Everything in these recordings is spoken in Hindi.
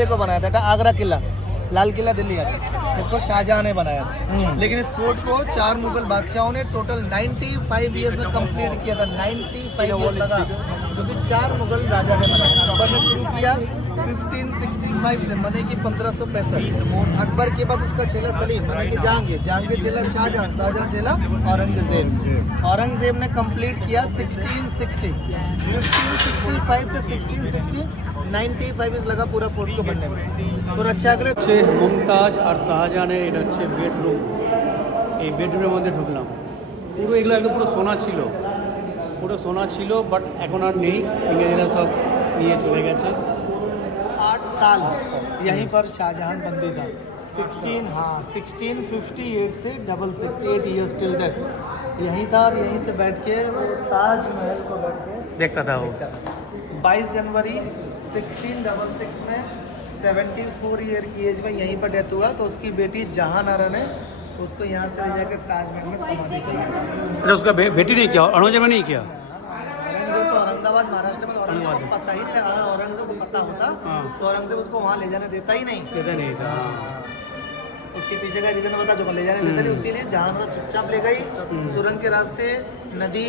किले को बनाया था, आगरा किला, लाल किला दिल्ली का, इसको शाहजहां ने बनाया था। लेकिन इस फोर्ट को 4 मुगल बादशाहों ने टोटल 95 ईयर्स में कंप्लीट किया था। 95 ईयर्स लगा, क्योंकि 4 मुगल राजा ने बनाया। अकबर ने शुरू किया 1565 से, मने की 1565। अकबर के बाद उसका चेला सलीम, मने की जहांगीर, जहांगीर चेला शाहजहां, शाहजहां चेला औरंगजेब। औरंगजेब ने कंप्लीट किया 1660। 1565 से 1660, 95 ईयर्स लगा पूरा फोर्ट को बनने में। सुरक्षा के হচ্ছে মুমতাজ আর শাহজাহানের, এটা হচ্ছে বেডরুম। এই বেডরুমের মধ্যে ঢুকলাম। পুরো এগুলো একদম পুরো সোনা ছিল, পুরো সোনা ছিল, বাট এখন আর নেই, ইংরেজরা সব নিয়ে চলে গেছে। 8 साल यहीं पर शाहजहां बंदी था। 1658 से 8 ईयर्स टिल डेथ यहीं था, और यहीं से बैठ के ताजमहल को बैठ के দেখতা था वो। 22 जनवरी 1666 में 74 ईयर की एज में यहीं पर डेथ हुआ। तो उसकी बेटी जहां आरा ने उसको यहाँ से ले जाकर ताजमहल में समाधि कराई। अच्छा, उसका बेटी नहीं किया, औरंगजेब ने नहीं किया। औरंगजेब तो औरंगाबाद महाराष्ट्र में, औरंगजेब को पता ही नहीं, अगर औरंगजेब को पता होता तो औरंगजेब उसको वहाँ ले जाने देता ही नहीं। ऐसा नहीं था। उसके पीछे का रीजन बता, जो ले जाने देता नहीं, उसीलिए जहां चुपचाप ले गई, सुरंग के रास्ते, नदी,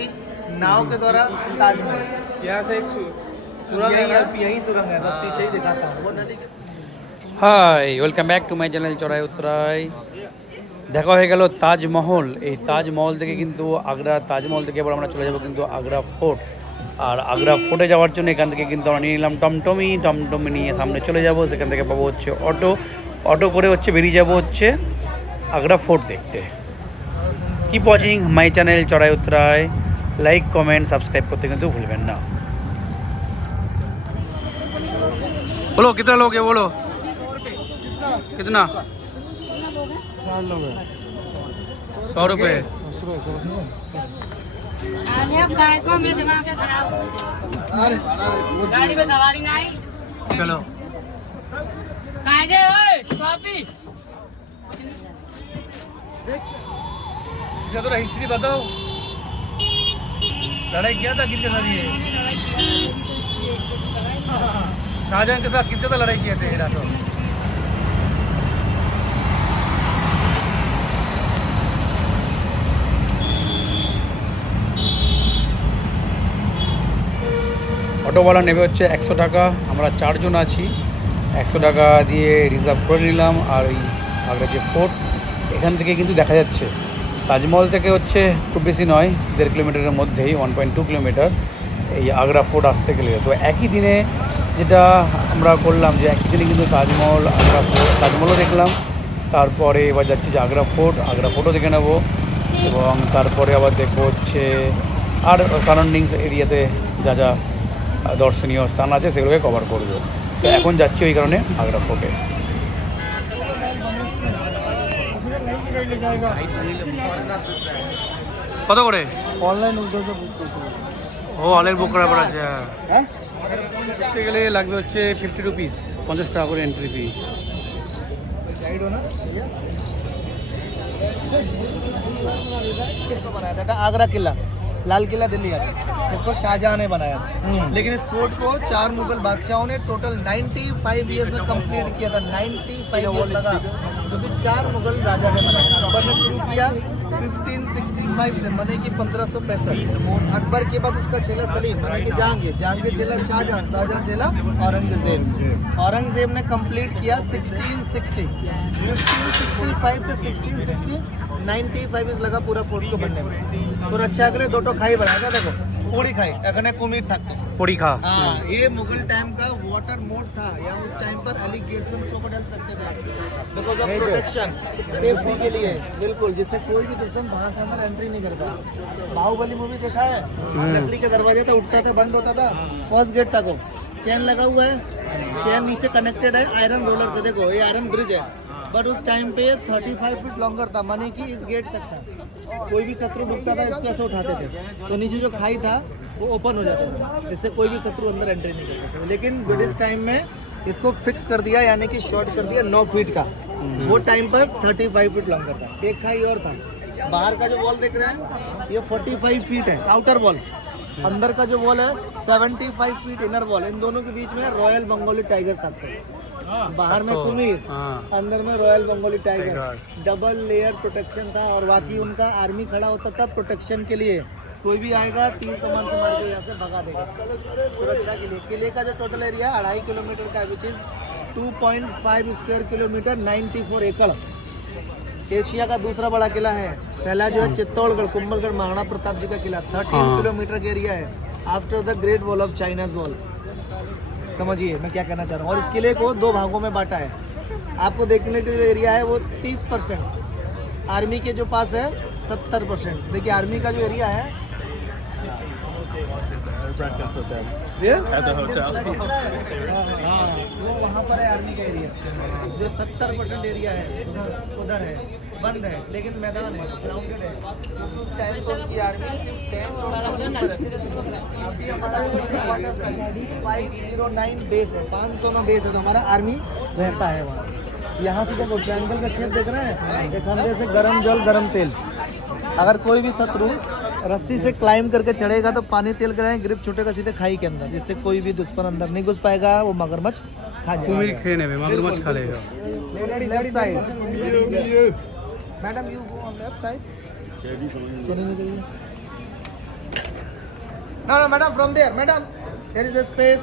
नाव के द्वारा ताजमहल। यहाँ से एक सुरंग है, यही सुरंग है, बस पीछे ही दिखाता हूँ वो नदी के। Hi, welcome back to my channel Charai Utrai. দেখা হয়ে গেল তাজমহল। এই তাজমহল থেকে কিন্তু আগ্রা, তাজমহল থেকে এবার আমরা চলে যাব কিন্তু আগ্রা ফোর্ট। আর আগ্রা ফোর্টে যাওয়ার জন্য এখান থেকে কিন্তু আমরা নিয়ে নিলাম টমটমি নিয়ে সামনে চলে যাব। সেখান থেকে পাবো হচ্ছে অটো করে হচ্ছে বেরিয়ে যাব হচ্ছে আগ্রা ফোর্ট দেখতে। Keep watching my channel Charai উত্তরাই। Like, comment, subscribe করতে কিন্তু ভুলবেন না। बोलो कितना लोग है, बोलो कितना? 4 लोग हैं। 100 रुपये। गाड़ी में सवारी नहीं। चलो थोड़ा हिस्ट्री बताओ, लड़ाई किया था किसके साथ? ये शाहजहां के साथ किसके साथ लड़ाई किए थे? तो অটোওয়ালা নেবে হচ্ছে 100 টাকা। আমরা 4 জন আছি, 100 টাকা দিয়ে রিজার্ভ করে নিলাম। আর ওই আগ্রা যে ফোর্ট, এখান থেকে কিন্তু দেখা যাচ্ছে তাজমহল থেকে হচ্ছে খুব বেশি নয়, 1.5 কিলোমিটারের মধ্যেই, 1.2 কিলোমিটার এই আগ্রা ফোর্ট আসতে গেলে। তো একই দিনে যেটা আমরা করলাম, যে একই দিনে কিন্তু তাজমহল, আগ্রা ফোর্ট, তাজমহলও দেখলাম, তারপরে এবার যাচ্ছি যে আগ্রা ফোর্টও দেখে নেব, এবং তারপরে আবার দেখবো হচ্ছে আর সারাউন্ডিংস এরিয়াতে যা যা দর্শনীয় স্থান আছে সেগুলোকে কভার করবো। তো এখন যাচ্ছি ওই কারণে আগ্রা ফোর্টে। কত করে? ऑनलाइन उधर से बुक करते हैं। ও অনলাইন বুক করার পর আছে। হ্যাঁ, দেখতে গেলে লাগবে হচ্ছে 50 রুপিস, 50 টাকা করে এন্ট্রি ফি। गाइड हो ना भैया? इसको बनाया था, आगरा किला, लाल किला दिल्ली का, इसको शाहजहां ने बनाया था। लेकिन इस फोर्ट को 4 मुगल बादशाहों ने टोटल 95 ईयर्स में कंप्लीट किया था। 95 ईयर्स लगा, क्योंकि 4 मुगल राजा ने बनाया। अकबर ने शुरू किया 1565 से, मने की 1565। अकबर के बाद उसका चेला सलीम, मने की जहांगीर, जहांगीर चेला शाहजहां, शाहजहां चेला औरंगजेब। औरंगजेब ने कंप्लीट किया 1660। 1565 से 1660, 95 ईयर्स लगा पूरा फोर्ट को बनने में। सुरक्षा के लिए 2 खाई बनाया था। देखो पूरी खाई, এখানে কুমির থাকতো, পড়ি খা। हाँ, ये मुगल टाइम का वाटर मोड था। या उस टाइम पर एलिगेटर में क्रोकोडाइल रखते थे, बिकॉज ऑफ प्रोटेक्शन, सेफ्टी के लिए, बिल्कुल, जिससे कोई भी दुश्मन वहां से अंदर एंट्री नहीं करता। बाहुबली मूवी देखा है? लकड़ी का दरवाजा था, उठता था, बंद होता था, फर्स्ट गेट तक हो चेन लगा हुआ है, चेन नीचे कनेक्टेड है आयरन रोलर से। देखो ये आयरन ब्रिज है, बट उस टाइम पे 35 फीट लॉन्गर था, माने कि इस गेट तक था। कोई भी शत्रु घुसता था, इसको ऐसे उठाते थे, तो नीचे जो खाई था वो ओपन हो जाता था, इससे कोई भी शत्रु अंदर एंट्री नहीं करता था। लेकिन ब्रिटिश टाइम में इसको फिक्स कर दिया, यानी कि शॉर्ट कर दिया 9 फीट का। वो टाइम पर 35 फीट लॉन्गर था। एक खाई और था। बाहर का जो वॉल देख रहे हैं, ये 45 फीट है आउटर वॉल। अंदर का जो वॉल है 75 फीट इनर वॉल। इन दोनों के बीच में रॉयल बंगाली टाइगर्स था। बाहर में कुमीर, हाँ अंदर में royal Bengali tiger. Tiger. Double layer protection था और बाकी उनका आर्मी खड़ा होता था प्रोटेक्शन के लिए। कोई भी आएगा तीर कमान से मार के यहाँ से भगा देगा सुरक्षा के लिए। किले का जो टोटल एरिया 2.5 किलोमीटर का विच इज 2.5 स्क्वायर किलोमीटर, 94 एकड़। एशिया का दूसरा बड़ा किला है। पहला जो है चित्तौड़गढ़ कुंभलगढ़ महाराणा प्रताप जी का किला 13 किलोमीटर का एरिया है, after the great wall of China's wall. समझिए मैं क्या कहना चाह रहा हूँ। और इस किले को 2 भागों में बांटा है। आपको देखने के जो एरिया है वो 30%, आर्मी के जो पास है 70%। देखिए आर्मी का जो एरिया है वो वहाँ पर है, आर्मी का एरिया जो 70% एरिया है उधर है, बंद है, लेकिन मैदान है, ग्राउंडेड है। की आर्मी अभी हमारा 509 बेस है, 509 बेस है, तो हमारा आर्मी रहता है वहाँ। यहाँ से जब ट्रायंगल का शेप देख रहे हैं, एक खंभे से गरम जल गरम तेल। अगर कोई भी शत्रु रस्सी से क्लाइंब करके चढ़ेगा तो पानी तेल कराए, ग्रिप छूटेगा सीधे खाई के अंदर, जिससे कोई भी दुश्मन अंदर नहीं घुस पाएगा। वो मगरमच्छ खा जाएगा, मगरमच्छ खा लेगा। Left side madam, you go on left side. Soni निकल गई। No madam, from there madam, there is a space,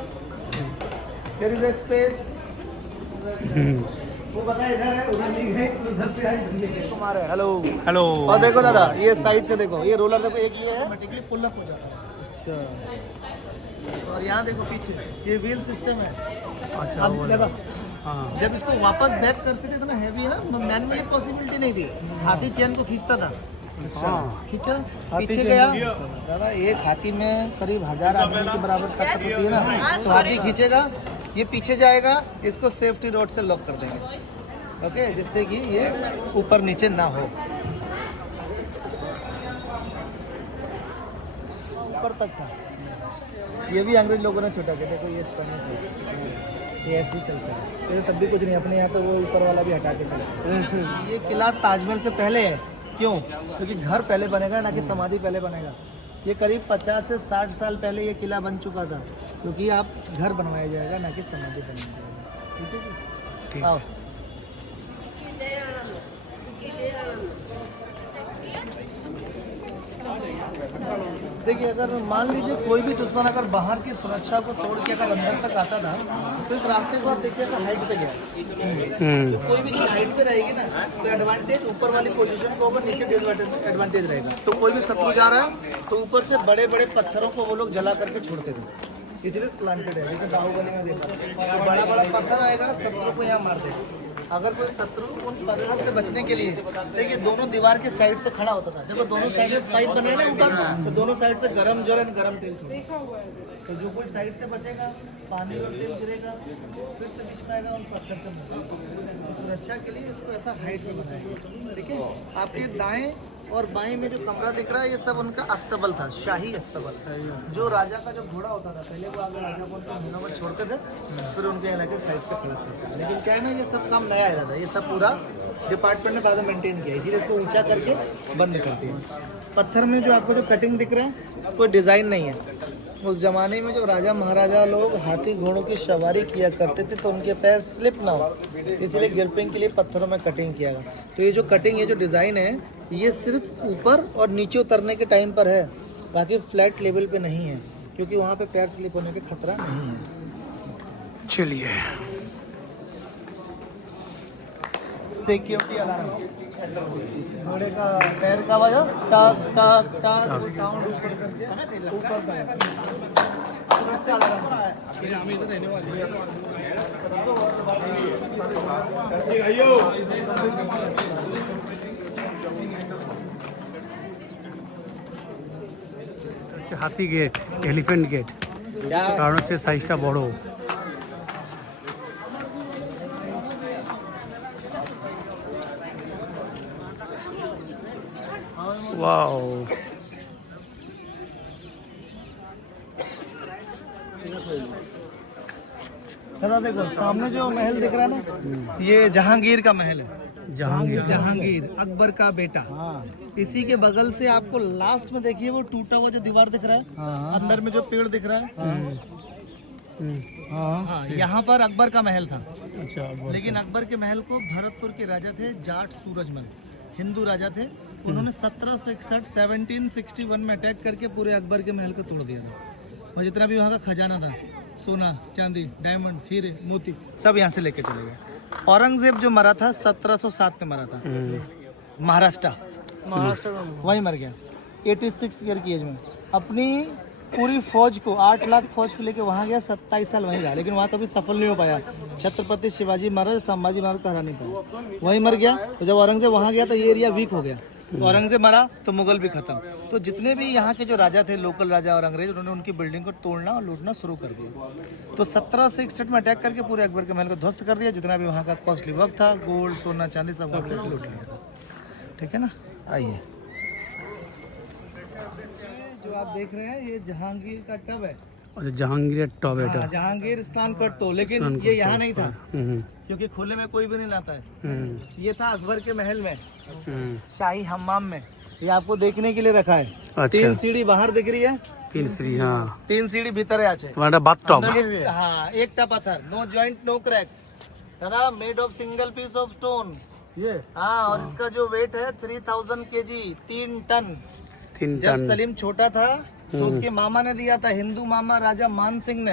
there is a space. वो पता है इधर है, उधर नहीं गए, उधर से आए कुमार है। Hello hello. और देखो दादा, ये साइड से देखो, ये रोलर देखो, एक ये है ऑटोमेटिकली पुल अप हो जाता है। अच्छा। और यहाँ देखो पीछे ये व्हील सिस्टम है। अच्छा अब देखो, हाँ जब इसको वापस बैक करते थे इतना हैवी है ना, मैनुअली पॉसिबिलिटी नहीं थी। हाथी चेन को खींचता था। अच्छा खींचा पीछे गया दादा, एक हाथी में करीब 1000 आदमी के बराबर ताकत होती है ना, तो हाथी खींचेगा, ये पीछे जाएगा, इसको सेफ्टी रोड से लॉक कर देंगे, ओके, जिससे कि ये ऊपर नीचे ना हो। ऊपर तक था, ये भी अंग्रेज लोगों ने छुटा के, देखो ये स्पनिश है, ये ऐसे ही चलता है, ये तब भी कुछ नहीं, अपने यहाँ तो वो ऊपर वाला भी हटा के चलता। ये किला ताजमहल से पहले है, क्यों? क्योंकि घर पहले बनेगा ना कि समाधि पहले बनेगा। ये करीब 50 से 60 साल पहले ये किला बन चुका था, क्योंकि आप घर बनवाया जाएगा ना कि समाधि बनाया जाएगा। ठीक है जी, आओ। देखिए अगर मान लीजिए कोई भी दुश्मन अगर बाहर की सुरक्षा को तोड़ के अगर अंदर तक आता था, तो इस रास्ते को आप देखिए तो हाइट पे गया। तो कोई भी चीज हाइट पे रहेगी ना, तो एडवांटेज ऊपर वाली पोजीशन को होगा, नीचे एडवांटेज रहेगा। तो कोई भी शत्रु जा रहा है तो ऊपर से बड़े बड़े पत्थरों को वो लोग जला करके छोड़ते थे, इसलिए स्लांटेड है। जैसे बाहुबली में देखा, तो बड़ा बड़ा पत्थर आएगा, शत्रु को यहाँ मार देगा। अगर कोई शत्रु उन पत्थर से बचने के लिए, देखिए दोनों दीवार के साइड से खड़ा होता था, देखो दोनों साइड में पाइप बने ना ऊपर, तो दोनों साइड से गरम जल और गरम तेल छोड़ेगा। तो जो कोई साइड से बचेगा, पानी और तेल गिरेगा, फिर से बीच में आएगा, उन पत्थर से बचेगा। सुरक्षा के लिए इसको ऐसा हाइट में बनाया। ठीक है, आपके दाएं और बाएं में जो कमरा दिख रहा है, ये सब उनका अस्तबल था, शाही अस्तबल। जो राजा का जो घोड़ा होता था, पहले वो आगे राजा को नंबर छोड़ते थे, फिर उनके इलाके साइड से खड़े थे। लेकिन क्या है ना, ये सब काम नया आया था, ये सब पूरा डिपार्टमेंट ने बाद में मेंटेन किया, इसीलिए इसको ऊंचा करके बंद कर दिया। पत्थर में जो आपको जो कटिंग दिख रहा है, कोई डिज़ाइन नहीं है। उस ज़माने में जब राजा महाराजा लोग हाथी घोड़ों की सवारी किया करते थे, तो उनके पैर स्लिप ना हो, इसलिए ग्रिपिंग के लिए पत्थरों में कटिंग किया गया। तो ये जो कटिंग, ये जो डिज़ाइन है, ये सिर्फ ऊपर और नीचे उतरने के टाइम पर है, बाकी फ्लैट लेवल पे नहीं है, क्योंकि वहाँ पे पैर स्लिप होने के खतरा नहीं है। चलिए, सिक्योरिटी अलार्म, घोड़े का पैर का वजह टाक टाक टाक साउंड ऊपर करके ऊपर का है। सुरक्षा अलार्म হাতি গেট, এলিফ্যান্ট গেট, কারণ হচ্ছে সাইজটা বড়। वाओ, दादा देखो सामने जो महल दिख रहा है ना, ये जहांगीर का महल है। जहांगीर अकबर का बेटा। इसी के बगल से आपको लास्ट में देखिए वो टूटा हुआ जो दीवार दिख रहा है, अंदर में जो पेड़ दिख रहा है, हाँ, यहाँ पर अकबर का महल था, अच्छा लेकिन अकबर के महल को भरतपुर के राजा थे जाट सूरजमल, हिंदू राजा थे, उन्होंने 1761 में अटैक करके पूरे अकबर के महल को तोड़ दिया था। और जितना भी वहाँ का खजाना था, सोना चांदी डायमंड हीरे मोती, सब यहाँ से लेके चले गए। औरंगजेब जो मरा था 1707 में मरा था, महाराष्ट्र वहीं मर गया 86 ईयर की एज में। अपनी पूरी फौज को 8 लाख फौज को लेके वहाँ गया, 27 साल वहीं रहा, लेकिन वहाँ कभी सफल नहीं हो पाया। छत्रपति शिवाजी महाराज संभाजी महाराज को हरा नहीं पाया, वहीं मर गया। तो जब औरंगजेब वहाँ गया तो ये एरिया वीक हो गया, तो औरंगजेब मरा तो मुगल भी खत्म। तो जितने भी यहाँ के जो राजा थे, लोकल राजा और अंग्रेज, उन्होंने उनकी बिल्डिंग को तोड़ना और लूटना शुरू कर दिया। तो 1761 में अटैक करके पूरे अकबर के महल को ध्वस्त कर दिया। जितना भी वहाँ का कॉस्टली वर्क था, गोल्ड सोना चांदी, सब वहाँ से लूट लिया। ठीक है ना, आइए। जो आप देख रहे हैं ये जहांगीर का टब है। अच्छा, जहांगीर टब है। हाँ, जहांगीर स्नान कट तो, लेकिन ये यहाँ नहीं था क्योंकि खुले में कोई भी नहीं नहाता है। ये था अकबर के महल में, शाही हम्माम में। ये आपको देखने के लिए रखा है। अच्छा। 3 सीढ़ी बाहर दिख रही है, 3 सीढ़ी, हाँ 3 सीढ़ी भीतर है। तुम्हारा बाथटब। हाँ, एक टा पत्थर, नो जॉइंट नो क्रैक, दादा, made of single piece of stone. ये हाँ, और इसका जो वेट है 3000 kg, 3 टन। जब सलीम छोटा था तो उसके मामा ने दिया था, हिंदू मामा राजा मान सिंह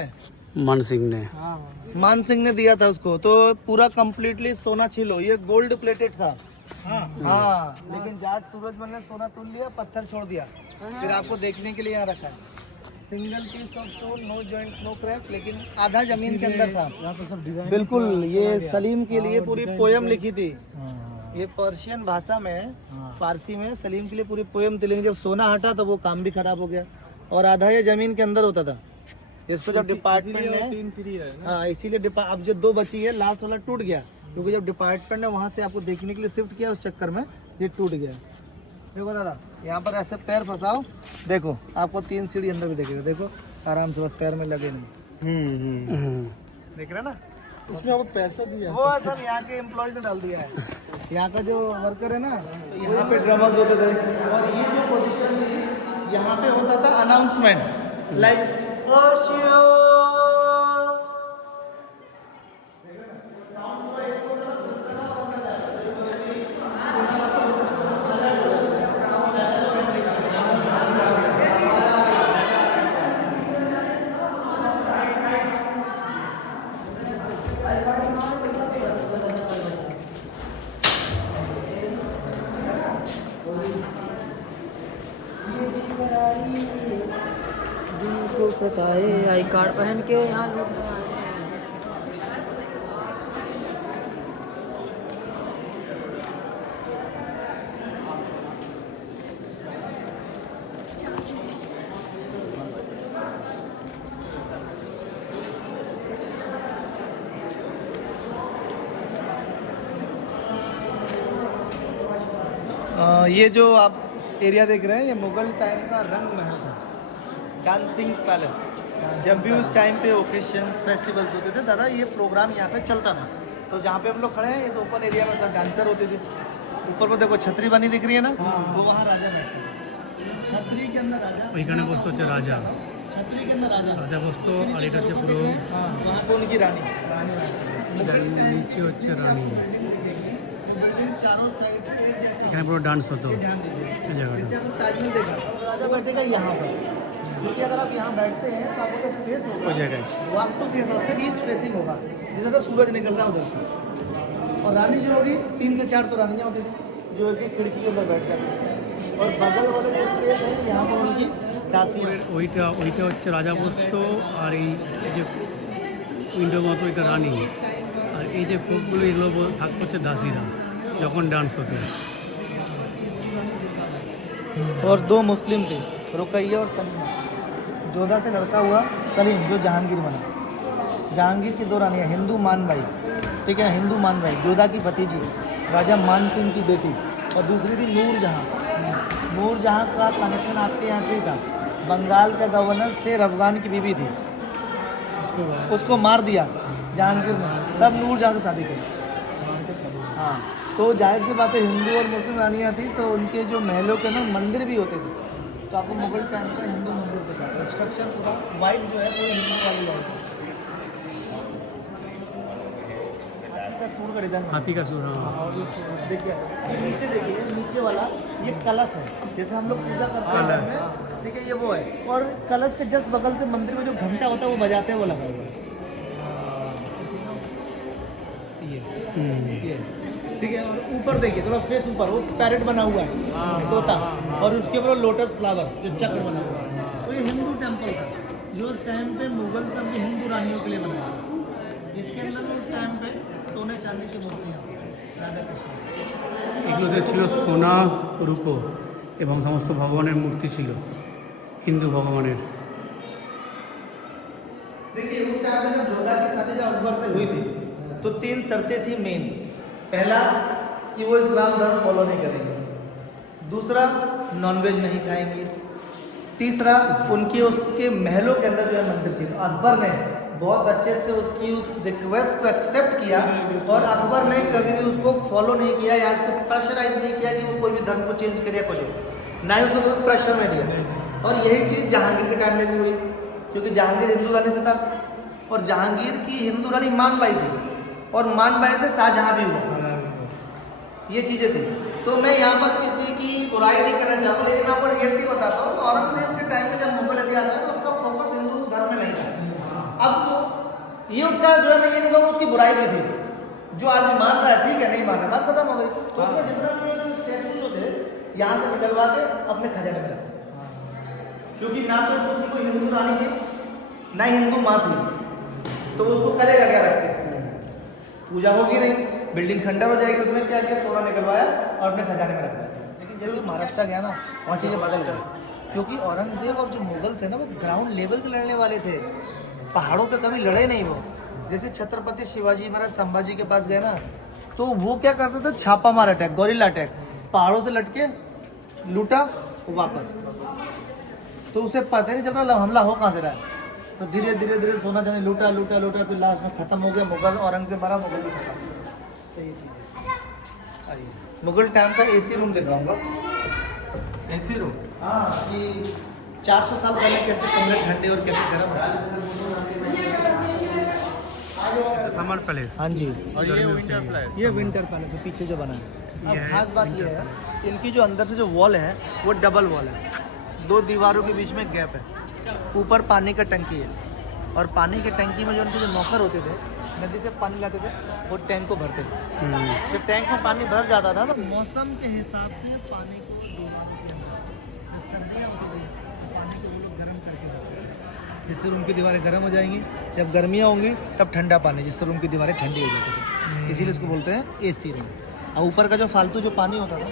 ने दिया था उसको। तो पूरा कंप्लीटली सोना छिलो, ये गोल्ड प्लेटेड था। हाँ, लेकिन जाट सूरजमल ने सोना तोड़ लिया, पत्थर छोड़ दिया। फिर आपको देखने के लिए यहाँ रखा है। Single piece of stone, no joint no crack, लेकिन आधा जमीन के अंदर था। बिल्कुल, ये सलीम के लिए पूरी पोयम लिखी थी। ये पर्शियन भाषा में, फारसी में सलीम के लिए पूरी पोयम थी। लेकिन जब सोना हटा तो वो काम भी खराब हो गया, और आधा ये जमीन के अंदर होता था। इसको जब डिपार्टमेंट ने, 3 सीढ़ी है, हाँ, इसीलिए अब जो 2 बची है, लास्ट वाला टूट गया, क्योंकि जब डिपार्टमेंट ने वहाँ से आपको देखने के लिए शिफ्ट किया, उस चक्कर में ये टूट गया। देखो दादा, यहाँ पर ऐसे पैर फंसाओ, देखो आपको 3 सीढ़ी अंदर भी देखेगा। देखो आराम से, बस पैर में लगे नहीं। देख रहे ना, उसमें आपको पैसा दिया, वो सब यहाँ के एम्प्लॉय ने डाल दिया है। यहाँ का जो वर्कर है ना, तो यहाँ पे ड्रमर्स होते थे, और ये जो पोजीशन थी, यहाँ पे होता था अनाउंसमेंट, लाइक को सताए, आई कार्ड पहन के यहाँ लूटने आए। ये जो आप एरिया देख रहे हैं, ये मुगल टाइम का रंग महल था, डांसिंग पैलेस। जब भी उस टाइम पे ओकेशंस फेस्टिवल्स होते थे दादा, ये प्रोग्राम यहाँ पे चलता था। तो जहाँ पे हम लोग खड़े हैं, इस ओपन एरिया में सब डांसर होते थे। ऊपर को देखो छतरी बनी दिख रही है ना, वो वहाँ राजा बैठते हैं। छतरी के अंदर राजा, ওইখানে বসতো হচ্ছে রাজা, छतरी के अंदर राजा রাজা বসতো, আর এটা হচ্ছে পুরো वहाँ पे उनकी रानी নিচে হচ্ছে রানী। चारों साइड से जैसे এখানে পুরো ডান্স হতো ध्यान दीजिए, এই জায়গাটা। जैसे आपने ताजमहल देखा, राजा बैठेगा यहाँ पर, क्योंकि अगर आप यहाँ बैठते हैं तो आपको फेस होगा, ওই জায়গায় वास्तु के हिसाब से ईस्ट फेसिंग होगा, जैसे अगर सूरज निकल रहा है उधर से। और रानी जो होगी, 3 से 4 तो रानियाँ होती थी, जो एक खिड़की के अंदर बैठ जाती थी। और बगल वाले जो स्पेस है, यहाँ पर उनकी दासियाँ। ওইটা হচ্ছে রাজা বসতো, আর এই যে উইন্ডো মতো এটা রানী, আর এই যে কোকগুলো এগুলো থাকতো হচ্ছে দাসীরা যখন ডান্স হতো। और 2 मुस्लिम थे, रुकैया और सलीम। जोधा से लड़का हुआ सलीम, जो जहांगीर बना। जहांगीर की 2 रानियाँ, हिंदू मानबाई, ठीक है ना, हिंदू मानबाई, जोधा की भतीजी, राजा मान सिंह की बेटी, और दूसरी थी नूरजहाँ। नूरजहाँ का कनेक्शन आपके यहाँ से ही था, बंगाल का गवर्नर शेर अफगान की बीवी थी, उसको मार दिया जहांगीर ने, तब नूरजहाँ से शादी की। हाँ, तो जाहिर सी बात है, हिंदू और मुस्लिम रानियाँ थी, तो उनके जो महलों के ना मंदिर भी होते थे। तो आपको मुगल टाइम का हिंदू मंदिर दिखा, स्ट्रक्चर पूरा वाइट जो है, पूरी हिंदू वाली वाइट। का सूंड का डिजाइन हाथी का सूर, हाँ। और ये देखिए ये नीचे देखिए, नीचे वाला ये कलश है, जैसे हम लोग पूजा करते हैं घर में, ठीक है, ये वो है। और कलश के जस्ट बगल से मंदिर में जो घंटा होता है वो बजाते हैं, वो लगा हुआ है ये, ठीक है। और ऊपर देखिए थोड़ा फेस ऊपर, वो पैरेट बना हुआ है तोता, और उसके ऊपर लोटस फ्लावर जो चक्र बना हुआ है। तो ये हिंदू टेम्पल था जो उस टाइम पे मुगल अपनी हिंदू रानियों के लिए बनाया। इसके अंदर उस टाइम पे सोने चांदी की मूर्तियाँ राधा कृष्ण। এগুলোতে ছিল সোনা রূপো এবং সমস্ত ভগবানের মূর্তি ছিল হিন্দু ভগবানের। देखिए उस टाइम में जब जोधा की शादी जब अकबर से हुई थी तो 3 शर्तें थी मेन। पहला कि वो इस्लाम धर्म फॉलो नहीं करेंगे, दूसरा नॉनवेज नहीं खाएंगे, तीसरा उनके उसके महलों के अंदर जो है मंदिर थी। तो अकबर ने बहुत अच्छे से उसकी उस रिक्वेस्ट को एक्सेप्ट किया और अकबर ने कभी भी उसको फॉलो नहीं किया या उसको प्रेशराइज नहीं किया कि वो कोई भी धर्म को चेंज करे या कुछ हो, ना ही उसको कोई प्रेशर में दिया। और यही चीज़ जहांगीर के टाइम में भी हुई, क्योंकि जहांगीर हिंदू रानी से था और जहांगीर की हिंदू रानी मानबाई थी और मानबाई से शाहजहां भी हुआ। ये चीज़ें थी। तो मैं यहाँ पर किसी की बुराई नहीं करना चाहता, लेकिन आपको रियलिटी बताता हूँ। औरंगजेब के टाइम में जब मुगल इतिहास आया तो उसका फोकस हिंदू धर्म में नहीं था। अब तो ये उसका जो है, मैं ये नहीं कहूँगा उसकी बुराई भी थी, जो आदमी मान रहा है ठीक है, नहीं मान रहा बात खत्म हो गई। तो उसमें जितना भी स्टैचू जो थे यहाँ से निकलवा के अपने खजाने में रखते, क्योंकि ना तो उसकी कोई हिंदू रानी थी ना हिंदू माँ थी, तो उसको करेगा क्या रख के? पूजा होगी नहीं, बिल्डिंग खंडर हो जाएगी। उसने क्या किया, सोना निकलवाया और अपने खजाने में रखवा दिया। लेकिन जैसे महाराष्ट्र गया ना, वहाँ चीज़ें बदल गई, क्योंकि औरंगजेब और जो मुगल्स है ना वो ग्राउंड लेवल के लड़ने वाले थे, पहाड़ों पे कभी लड़े नहीं वो। जैसे छत्रपति शिवाजी महाराज संभाजी के पास गए ना, तो वो क्या करते थे, छापा मार अटैक, गोरिल्ला अटैक, पहाड़ों से लटके लूटा वापस, तो उसे पता ही नहीं चलता हमला हो कहाँ से रहा है। तो धीरे धीरे धीरे सोना चांदी लूटा लूटा लूटा, फिर लास्ट में खत्म हो गया। मुगल औरंगजेब मारा, मुगल भी खत्म। तो ये चीज़ है। मुगल टाइम का एसी रूम दिखाऊंगा। एसी रूम, हाँ, कि 400 साल पहले कैसे कमरे ठंडे और कैसे गर्म है। समर पैलेस, हाँ जी। और ये विंटर प्लेस, ये विंटर पैलेस है पीछे जो बना है। अब खास बात ये है, इनकी जो अंदर से जो वॉल है वो डबल वॉल है, 2 दीवारों के बीच में गैप है, ऊपर पानी का टंकी है, और पानी के टंकी में जो उनके जो नौकर होते थे नदी से पानी लाते थे, वो टैंक को भरते थे। जब टैंक में पानी भर जाता था तो मौसम के हिसाब से पानी को दीवारों के अंदर, जब सर्दियाँ होती थी तो पानी को वो लोग गर्म करके रखते थे, जिससे रूम की दीवारें गर्म हो जाएंगी। जब गर्मियाँ होंगी तब ठंडा पानी, जिससे रूम की दीवारें ठंडी हो जाती थी। इसीलिए इसको बोलते हैं एसी रूम। और ऊपर का जो फालतू जो पानी होता था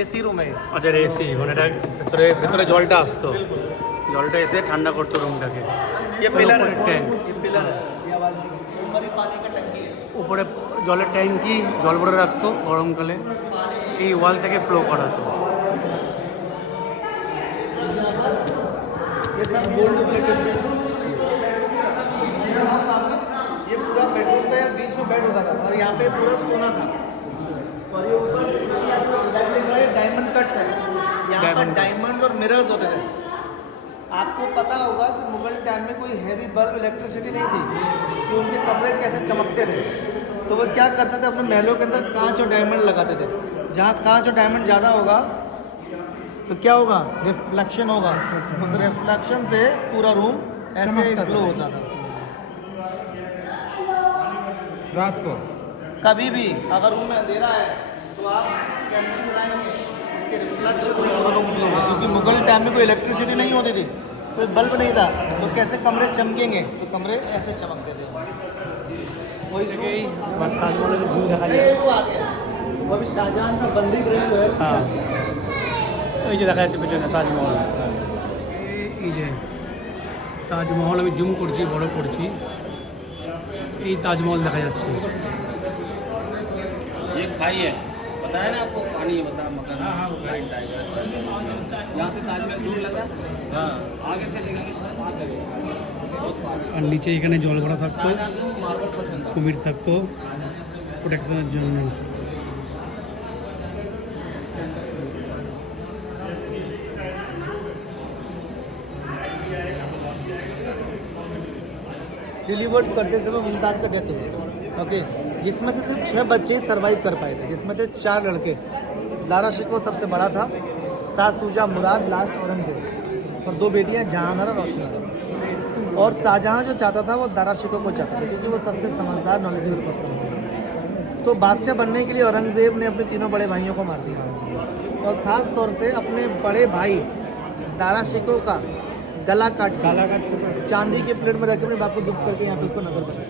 एसी रूम है। আচ্ছা এসি মানে এটা ভেতরে ভেতরে জলটা আসতো, জলটা এসে ঠান্ডা করতো রুমটাকে। ये पिलर है, टैंक, पिलर है, ये आवाज ऊपर ही पानी का टंकी है। উপরে জলের ট্যাঙ্কি জল ভরে রাখতো গরমকালে, এই ওয়াল থেকে ফ্লো করাতো। ये सब गोल्ड प्लेटेड है। ये पूरा बेडरूम था, बीच में बेड होता था और यहाँ पे पूरा सोना था। और ये ऊपर डायमंड कट्स है, यहाँ पर डायमंड और मिरर्स होते थे। आपको पता होगा कि मुगल टाइम में कोई हैवी बल्ब इलेक्ट्रिसिटी नहीं थी, कि उनके कमरे कैसे चमकते थे। तो वो क्या करते थे, अपने महलों के अंदर कांच और डायमंड लगाते थे। जहाँ कांच और डायमंड ज़्यादा होगा तो क्या होगा, रिफ्लेक्शन होगा, उस रिफ्लेक्शन से पूरा रूम ऐसे ग्लो होता था। रात को कभी भी अगर रूम में अंधेरा है तो आप कैंडल जलाएंगे, उसके रिफ्लेक्शन से पूरा रूम ग्लो होगा। क्योंकि मुगल टाइम में कोई इलेक्ट्रिसिटी नहीं होती थी, कोई बल्ब नहीं था, तो कैसे कमरे चमकेंगे, तो कमरे ऐसे चमकते थे। वही जगह তাজমহলের ভিউ দেখা যায়। वो आ गया, वो अभी शाहजहां का बंदी गृह है। হ্যাঁ, এই যে দেখা যাচ্ছে পেছনে তাজমহল। এই যে তাজমহল, আমি জুম করছি, বড় করছি, এই তাজমহল দেখা যাচ্ছে। ये खाई है, बताया ना आपको, पानी है, बता मकान। हाँ, लाइट आएगा यहाँ से ताजमहल दूर लगा, हाँ, आगे से लेंगे तो पास लगेगा। আর নিচে এখানে জল ভরা থাকতো, मार्बल पसंद है। কুমির থাকতো প্রোটেকশনের জন্য। डिलीवर्ड करते समय मुमताज़ का डेथ हुआ। ओके, जिसमें से सिर्फ 6 बच्चे सर्वाइव कर पाए थे, जिसमें थे 4 लड़के। दारा शिको सबसे बड़ा था, सात सूजा मुराद, लास्ट औरंगजेब, और 2 बेटियां जहान और रोशन आरा। और शाहजहां जो चाहता था वो दारा शिको को चाहता था, क्योंकि वो सबसे समझदार नॉलेजेबल पर्सन था। तो बादशाह बनने के लिए औरंगजेब ने अपने तीनों बड़े भाइयों को मार दिया, और ख़ास तौर से अपने बड़े भाई दारा शिको का गला काट चांदी के प्लेट में रख के अपने बाप को दुख करके यहाँ पे उसको नजर बना।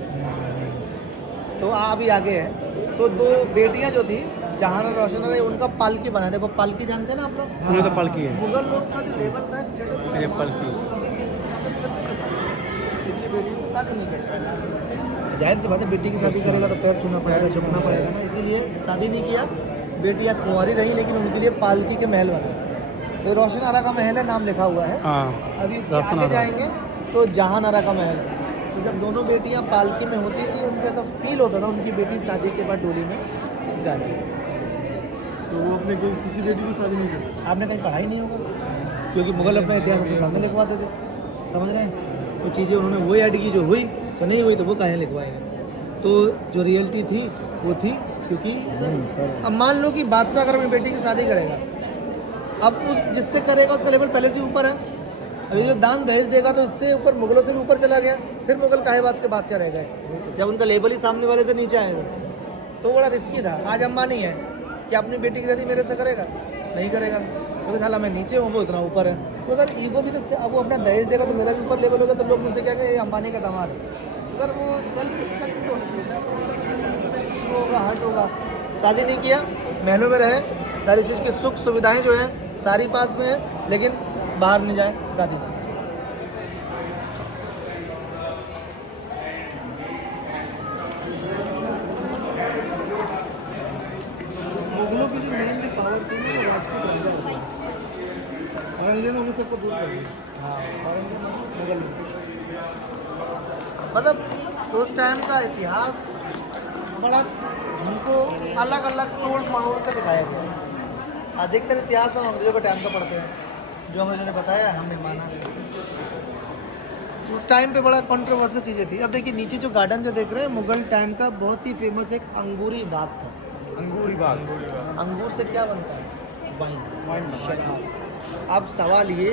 तो अभी आगे है, तो 2 बेटियां जो थी जहान और रोशन आरा, उनका पालकी बना। देखो पालकी जानते हैं ना आप लोग? उन्हें तो पालकी है, मुगल लोग का जो लेवल था ये पालकी। इसलिए बेटी की शादी नहीं कर, जाहिर सी बात है, बेटी की शादी करेगा तो पैर छूना पड़ेगा, झुकना पड़ेगा ना, इसीलिए शादी नहीं किया। बेटियां कुंवारी रही, लेकिन उनके लिए पालकी के महल बना। तो रोशन आरा का महल है, नाम लिखा हुआ है। अभी इसके आगे जाएंगे तो जहान आरा का महल है। तो जब दोनों बेटियां पालकी में होती थी, उनको ऐसा फील होता था उनकी बेटी शादी के बाद डोली में जा रही है। तो वो अपने किसी बेटी की शादी नहीं करते। आपने कहीं पढ़ाई नहीं होगा, क्योंकि मुगल अपना इतिहास अपने सामने लिखवाते थे, समझ रहे हैं? वो चीज़ें उन्होंने वो ऐड की, जो हुई तो नहीं हुई तो वो काहे लिखवाएंगे। तो जो रियलिटी थी वो थी, क्योंकि अब मान लो कि बादशाह अगर अपनी बेटी की शादी करेगा, अब उस जिससे करेगा उसका लेवल पहले से ऊपर है। अभी जो दान दहेज देगा तो इससे ऊपर, मुगलों से भी ऊपर चला गया, फिर मुगल काहे बात के बादशाह रह गए, जब उनका लेवल ही सामने वाले से नीचे आएगा। तो बड़ा रिस्की था। आज अंबानी है कि अपनी बेटी की शादी मेरे से करेगा, नहीं करेगा, क्योंकि साला मैं नीचे हूँ, वो इतना ऊपर है। तो सर ईगो भी तो, अब वो अपना दहेज देगा तो मेरा भी ऊपर लेवल होगा, तो लोग मुझसे क्या कहें, ये अंबानी का दामाद है। सर वो सेल्फ रिस्पेक्ट तो होगा, हट होगा। शादी नहीं किया, महलों में रहे, सारी चीज़ की सुख सुविधाएं जो है सारी पास में है, लेकिन बाहर नहीं जाए, शादी नहीं। मुगलों की जो मेन पावर थी ना, वो राजपूत राजा थे। औरंगजेब ने उन्हें सबको दूर कर दिया। हाँ, औरंगजेब मुगल मतलब उस टाइम का इतिहास बड़ा हमको अलग अलग तोड़ मरोड़ कर दिखाया गया। अधिकतर इतिहास हम अंग्रेजों के टाइम का पढ़ते हैं, जो अंग्रेजों ने बताया हमने माना। उस टाइम पे बड़ा कंट्रोवर्शियल चीज़ें थी। अब देखिए नीचे जो गार्डन जो देख रहे हैं, मुगल टाइम का बहुत ही फेमस एक अंगूरी बाग था। अंगूरी बाग। अंगूर से क्या बनता है? वाइन, शराब। अब सवाल ये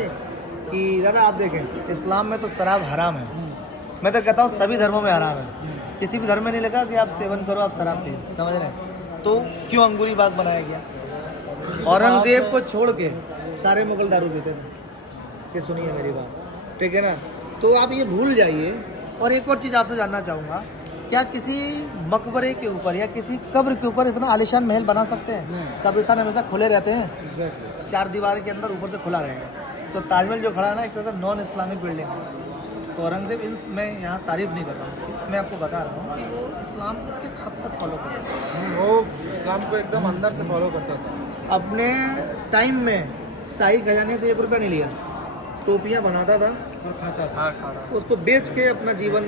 कि दादा आप देखें, इस्लाम में तो शराब हराम है। मैं तो कहता हूँ सभी धर्मों में हराम है। किसी भी धर्म में नहीं लगा कि आप सेवन करो, आप शराब पियो, समझ रहे हैं? तो क्यों अंगूरी बाग बनाया गया? औरंगजेब को छोड़ के सारे मुगल दारू पीते थे। कि सुनिए मेरी बात, ठीक है ना? तो आप ये भूल जाइए। और एक और चीज़ आपसे जानना चाहूँगा, क्या किसी मकबरे के ऊपर या किसी कब्र के ऊपर इतना आलिशान महल बना सकते हैं? कब्रिस्तान हमेशा खुले रहते हैं, 4 दीवार के अंदर ऊपर से खुला रहेगा। तो ताजमहल जो खड़ा है ना, एक तरह से नॉन इस्लामिक बिल्डिंग है। तो औरंगजेब मैं यहाँ तारीफ़ नहीं कर रहा हूँ, मैं आपको बता रहा हूँ कि वो इस्लाम को किस हद तक फॉलो करता है। वो इस्लाम को एकदम अंदर से फॉलो करता था। अपने टाइम में शाही खजाने से 1 रुपया नहीं लिया, टोपियाँ बनाता था और खाता था। उसको बेच के अपना जीवन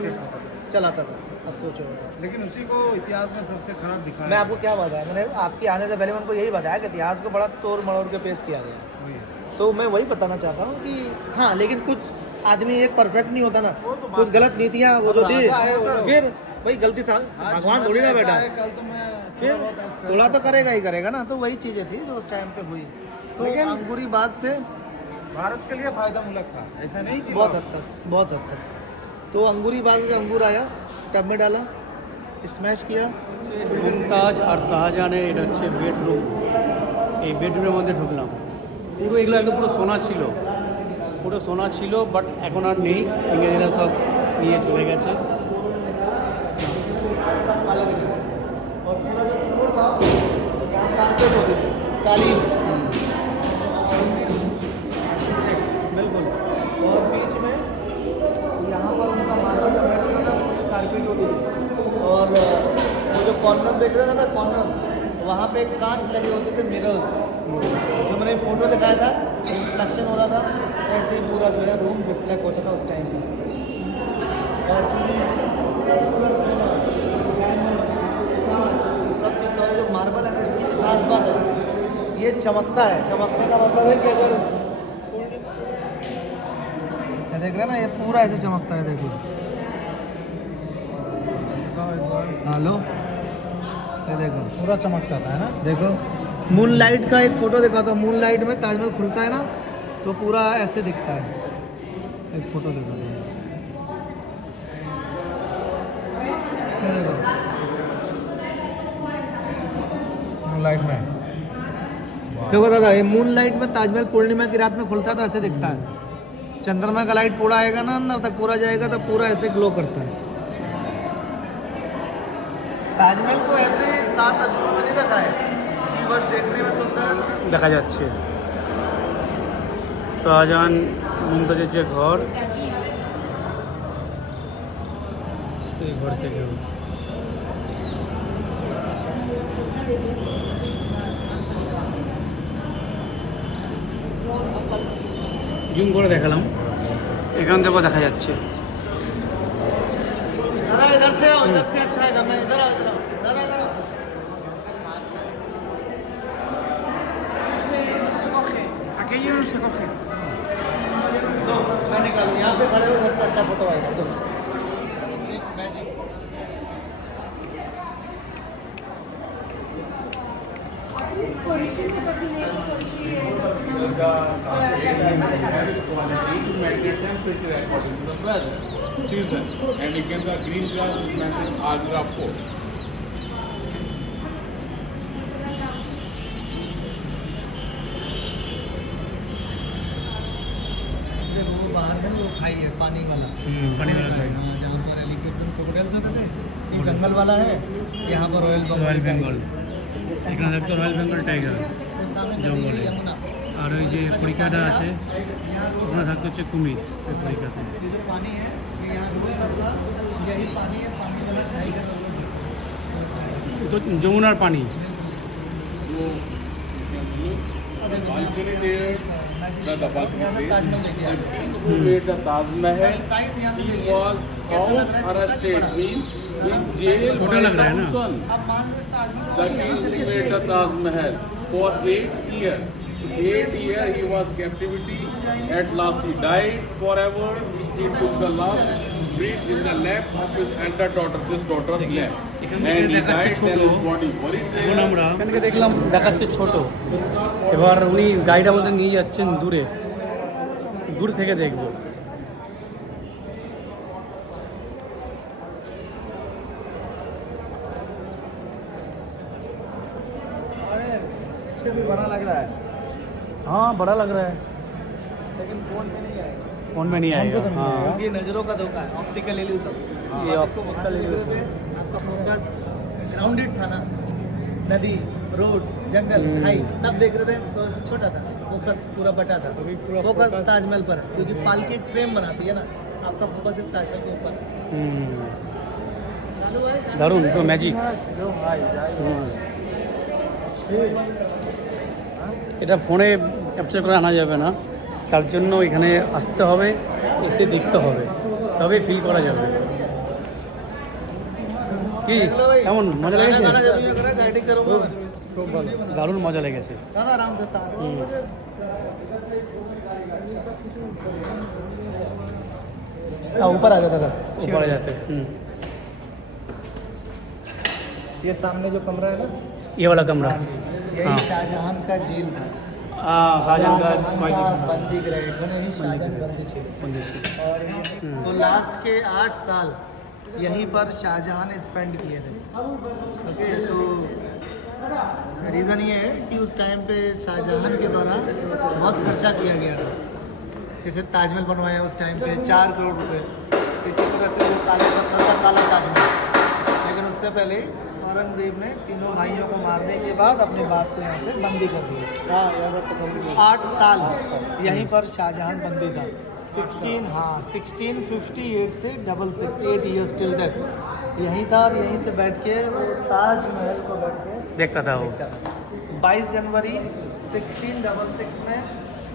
चलाता था। अब सोचो, लेकिन उसी को इतिहास में सबसे खराब दिखाया। मैं आपको क्या बताया, मैंने आपके आने से पहले मैं उनको यही बताया कि इतिहास को बड़ा तोड़ मड़ोड़ के पेश किया गया। वही है। तो मैं वही बताना चाहता हूँ कि हाँ, लेकिन कुछ आदमी एक परफेक्ट नहीं होता ना, कुछ गलत नीतियाँ वो जो थी, फिर वही गलती था। भगवान थोड़ी ना बैठा, कल तो मैं फिर थोड़ा तो करेगा ही करेगा ना। तो वही चीज़ें थी जो उस टाइम पे हुई। तो अंगूरी बाग से भारत के लिए फायदा मुलक था, ऐसा नहीं कि बहुत हद तक। तो अंगूरी बाग से अंगूर आया, टब में डाला, स्मैश किया। মুমতাজ আর শাহজাহানের এটা হচ্ছে বেডরুম। এই বেডরুমের মধ্যে ঢুকলাম। পুরো এগুলো একদম পুরো সোনা ছিল, বাট এখন আর নেই, ইংরেজরা সব নিয়ে চলে গেছে। और पूरा जो फ्लोर था यहाँ कारपेट होती थी, कालीन, बिल्कुल। और बीच में यहाँ पर उनका माता जो बैठता था कारपेट होती थी। और वो जो कॉर्नर देख रहे हैं ना, कॉर्नर, वहाँ पे कांच लगे होते थे, मिरर, जो मैंने फोटो दिखाया था, रिफ्लेक्शन हो रहा था, ऐसे ही पूरा जो है रूम रिफ्लेक्ट होता था उस टाइम पे। और सब चीज़ तो जो मार्बल है ना, इसकी भी खास बात है, ये चमकता है। चमकने का मतलब है कि अगर ये देख रहे हैं ना, ये पूरा ऐसे चमकता है, देखिए। हाँ लो, ये देखो पूरा चमकता था है ना। देखो मून लाइट का एक फोटो देखा था। मून लाइट में ताजमहल खुलता है ना तो पूरा ऐसे दिखता है। एक फोटो देखा था, ये देखो लाइट में देखो दादा, ये मून लाइट में ताजमहल पूर्णिमा की रात में खुलता है तो ऐसे दिखता है। चंद्रमा का लाइट पूरा आएगा ना अंदर तक, पूरा जाएगा तो पूरा ऐसे ग्लो करता है। ताजमहल को ऐसे 7 अजूबों में नहीं रखा है कि बस देखने में सुंदर है तो দেখা যাচ্ছে শাহজাহান মুমতাজের যে ঘর, এই ঘর থেকে জুম করে দেখালাম, এখান থেকেও দেখা যাচ্ছে। दादा इधर से आओ, इधर से अच्छा है। मैं इधर आओ, इधर आओ दादा, इधर आओ। दो मैं निकालूं, यहाँ पे खड़े हो, इधर से अच्छा फोटो आएगा। दो magic season, and again the green grass is mentioned Agra Fort. वो बाहर में वो खाई है पानी वाला, পানি वाला খাই, हाँ, जहाँ पर एलिगेटर्स क्रोकोडाइल्स होते थे। ये जंगल वाला है, यहाँ पर रॉयल রয়্যাল বেঙ্গল। এখানে থাকতো রয়্যাল বেঙ্গল টাইগার জঙ্গলে। यमुना, আর ওই যে পরীক্ষাটা আছে यहाँ रोज ওখানে থাকতো হচ্ছে কুমির ওই পরীক্ষাতে। ये जो पानी है ये यहाँ रोज करता, यही पानी है, पानी वाला टाइगर और वो তো যমুনার পানি। So, balcony there, the balcony यहाँ से there. ताजमहल देखिए आप। The king who made the Taj Mahal, size यहाँ से he देखिए। was कैसा लग house रहा है? छोटा कि arrested, बड़ा? means in jail छोटा by लग रहा है ना? Thompson. आप मान लो इस ताजमहल The को यहाँ king से who देखिए। made the Taj Mahal for 8 years. 8 years he was captivity. At last he died forever. He took the last breath in the lap of his elder daughter. This daughter left, এখান and থেকে he দেখাচ্ছে died. ছোট, Then his body buried এখন there. আমরা এখান থেকে দেখলাম দেখাচ্ছে ছোট। এবার উনি গাইড আমাদের নিয়ে যাচ্ছেন দূরে, দূর থেকে দেখবো। इससे भी बड़ा लग रहा है, हाँ बड़ा लग रहा है, लेकिन फोन में नहीं आएगा फोन में नहीं आएगा। हाँ क्योंकि ये नज़रों का धोखा है, ऑप्टिकल इल्यूजन। ये आपको optical illusion। आपका फोकस ग्राउंडेड था ना, नदी, रोड, जंगल, खाई, तब देख रहे थे तो छोटा था, फोकस पूरा बटा था। फोकस ताजमहल पर है, क्योंकि पालकी एक फ्रेम बनाती है ना, आपका फोकस सिर्फ ताजमहल के ऊपर है। দারুণ, তো ম্যাজিক। এটা ফোনে ক্যাপচার করে আনা যাবে না, তার জন্য এখানে আসতে হবে, এসে দেখতে হবে, তবে ফিল করা যাবে। কি কেমন মজা লেগেছে? गाना जब ये करा गाइडिंग करूंगा मैं। খুব ভালো, দারুণ মজা লেগেছে। दादा आराम से तार। ऊपर आ जाता था উপরে যাতে ये सामने जो कमरा है ना, ये वाला कमरा। यही हाँ। शाहजहां का जेल था। শাহজাহান शाहजहां का बंदी गृह एखन यही शाहजहां बंदी छे। और तो लास्ट के 8 साल यहीं पर शाहजहां ने स्पेंड किए थे। ओके, तो रीज़न ये है कि उस टाइम पे शाहजहां के द्वारा बहुत खर्चा किया गया था। जैसे ताजमहल बनवाया उस टाइम पे 4 करोड़ रुपए, इसी तरह से वो काले पत्थर का काला ताजमहल। लेकिन उससे पहले औरंगजेब ने तीनों भाइयों को मारने के बाद अपने बाप को यहाँ पे बंदी कर दिया। 8 साल यहीं पर शाहजहां बंदी था। 1658 से 8 ईयर्स टिल डेथ यहीं था, और यहीं से बैठ के वो ताजमहल को बैठ के देखता था वो। 22 जनवरी 1666 में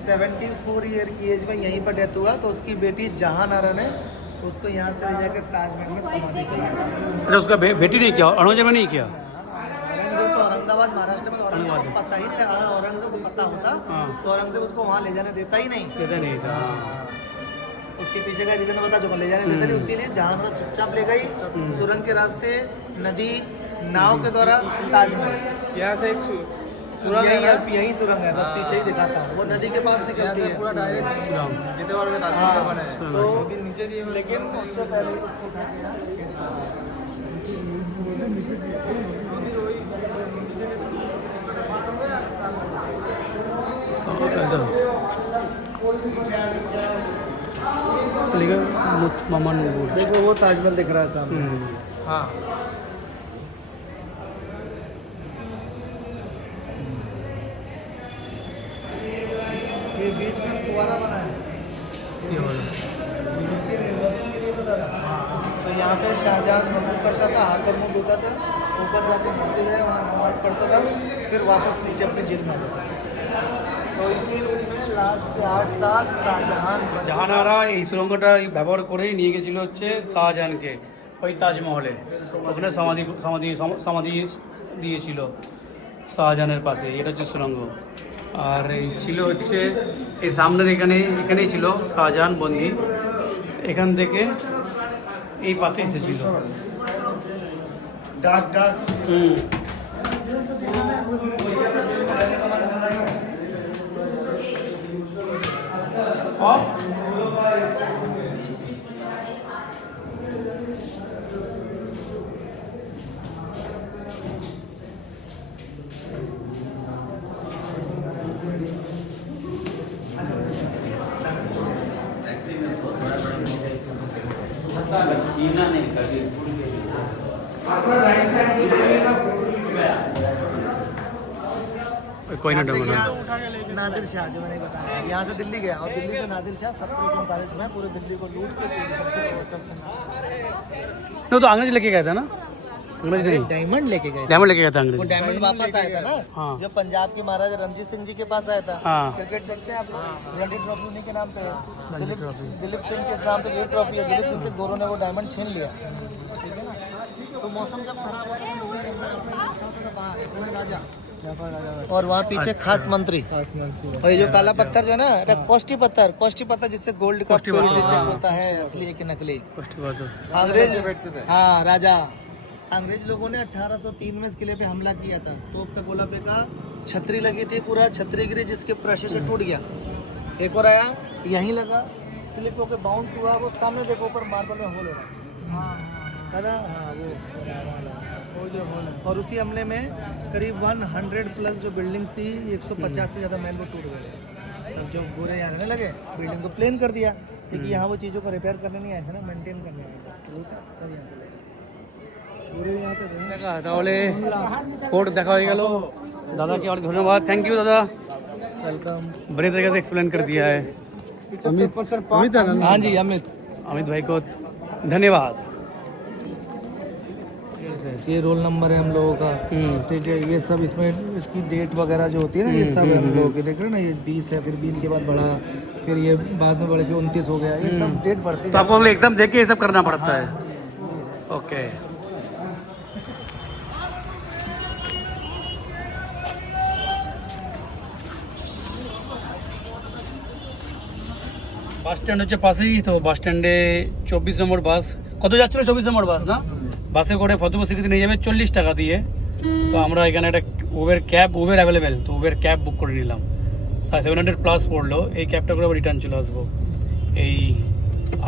74 ईयर की एज में यहीं पर डेथ हुआ। तो उसकी बेटी जहां आरा ने उसको यहाँ से ले जाकर ताजमहल में समाधि की। अच्छा, उसका बेटी नहीं किया, औरंगजेब ने नहीं किया। औरंगजेब तो औरंगाबाद महाराष्ट्र में, औरंगजेब को पता ही नहीं लगा। औरंगजेब को पता होता हाँ। तो औरंगजेब उसको वहाँ ले जाने देता ही नहीं। ऐसा नहीं था। उसके पीछे का रीजन बता चुका, ले जाने देते नहीं, इसीलिए जहाँ थोड़ा चुपचाप ले गई, सुरंग के रास्ते, नदी, नाव के द्वारा ताजमहल। यहाँ से एक सुरंग है ना? यही सुरंग है, बस पीछे ही दिखाता हूँ, वो नदी के पास निकलती है पूरा डायरेक्ट जितने बार में हाँ, बना है तो नीचे दिए, लेकिन उससे पहले उसको उठा के यहाँ देखो वो ताजमहल दिख रहा है सामने। हाँ ये बीच में फुवारा बना है, इसके लिए वजन भी नहीं पता था। तो यहाँ पे शाहजहां वजू करता था, आकर मुँह धोता था, ऊपर जाके मस्जिद है वहाँ नमाज पढ़ता था, फिर वापस नीचे अपनी जेल में आ जाता था। तो इसी रूट में लास्ट के 8 साल शाहजहां জাহানারা এই সুড়ঙ্গটা ব্যবহার করেই নিয়ে গেছিল হচ্ছে শাহজাহানকে ওই তাজমহলে, ওখানে সমাধি সমাধি সমাধি দিয়েছিল শাহজাহানের পাশে। এটা হচ্ছে সুড়ঙ্গ। আর এই ছিল হচ্ছে এই সামনের এখানেই ছিল শাহজাহান বন্দি, এখান থেকে এই পাতে এসেছিল। डाक डाक छीना नहीं कभी कोई ना यहाँ से डबल गया नादिर शाह, जो मैंने बताया, यहाँ से दिल्ली गया और दिल्ली से नादिर शाह 1739 में पूरे दिल्ली को लूट के वो तो अंग्रेज लेके गया था ना, अंग्रेज नहीं, डायमंड लेके गए। डायमंड लेके गया था वो अंग्रेज। डायमंड वापस आया था ना, हाँ। जो पंजाब के महाराजा रणजीत सिंह जी के पास आया था। हाँ। क्रिकेट देखते हैं आप लोग, रणजी ट्रॉफी उन्हीं के नाम पे है, दिलीप सिंह के नाम पे ये ट्रॉफी है। दिलीप सिंह से गोरों ने वो डायमंड छीन लिया, ठीक है ना। तो मौसम जब खराब हो राजा और वहाँ पीछे खास मंत्री, और ये जो काला पत्थर जो है ना, এটা कॉस्टी पत्थर जिससे गोल्ड का प्योरिटी चेक होता है, असली है कि नकली। अंग्रेज, हाँ राजा, अंग्रेज लोगों ने 1803 में इस किले पे हमला किया था, तोप का गोला फेंका, छतरी लगी थी, पूरा छतरी गिरी, जिसके प्रेशर से टूट गया। एक और आया, यहीं लगा, स्लिप होकर बाउंस हुआ, वो सामने देखो ऊपर मार्बल में होल हो रहा है ना, हाँ वो जो होल है। और उसी हमले में करीब 100 प्लस जो बिल्डिंग्स थी, 150 से ज़्यादा मैन वो टूट गए। अब जो गोरे यहाँ रहने लगे, बिल्डिंग को प्लेन कर दिया, क्योंकि यहाँ वो चीज़ों को रिपेयर करने नहीं आए थे ना, मेंटेन करने आए थे, सब यहाँ से তাহলে কোড দেখা হয়ে গেল। दादा के और धन्यवाद, थैंक यू दादा, वेलकम। बड़े तरीके से एक्सप्लेन कर दिया है। अमित है ना? हाँ जी अमित भाई को धन्यवाद। ये रोल नंबर है हम लोगों का, ठीक है। ये सब इसमें इसकी डेट वगैरह जो होती है ना, ये सब है हम लोगों की। देख रहे हो ना, ये 20 है, फिर 20 के बाद बढ़ा, फिर ये बाद में बढ़ के 29 हो गया, ये सब डेट बढ़ती तो आपको एग्जाम देके ये सब करना पड़ता है। ओके, বাস স্ট্যান্ড হচ্ছে পাশেই, তো বাস স্ট্যান্ডে 24 নম্বর বাস, কত যাচ্ছিল 24 নম্বর বাস না, বাসে করে ফতেপুর সিটিতে নিয়ে যাবে 40 টাকা দিয়ে। তো আমরা এখানে একটা উবের অ্যাভেলেবেল, তো উবের ক্যাব বুক করে নিলাম, 700 প্লাস পড়লো। এই ক্যাবটা করে আবার রিটার্ন চলে আসবো এই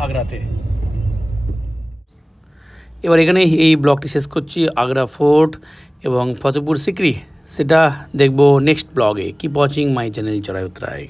আগ্রাতে। এবার এখানে এই ব্লগটি শেষ করছি। আগ্রা ফোর্ট এবং ফতেপুর সিকরি সেটা দেখবো নেক্সট ব্লগে। কিপ ওয়াচিং মাই চ্যানেল চড়াই উতরাই।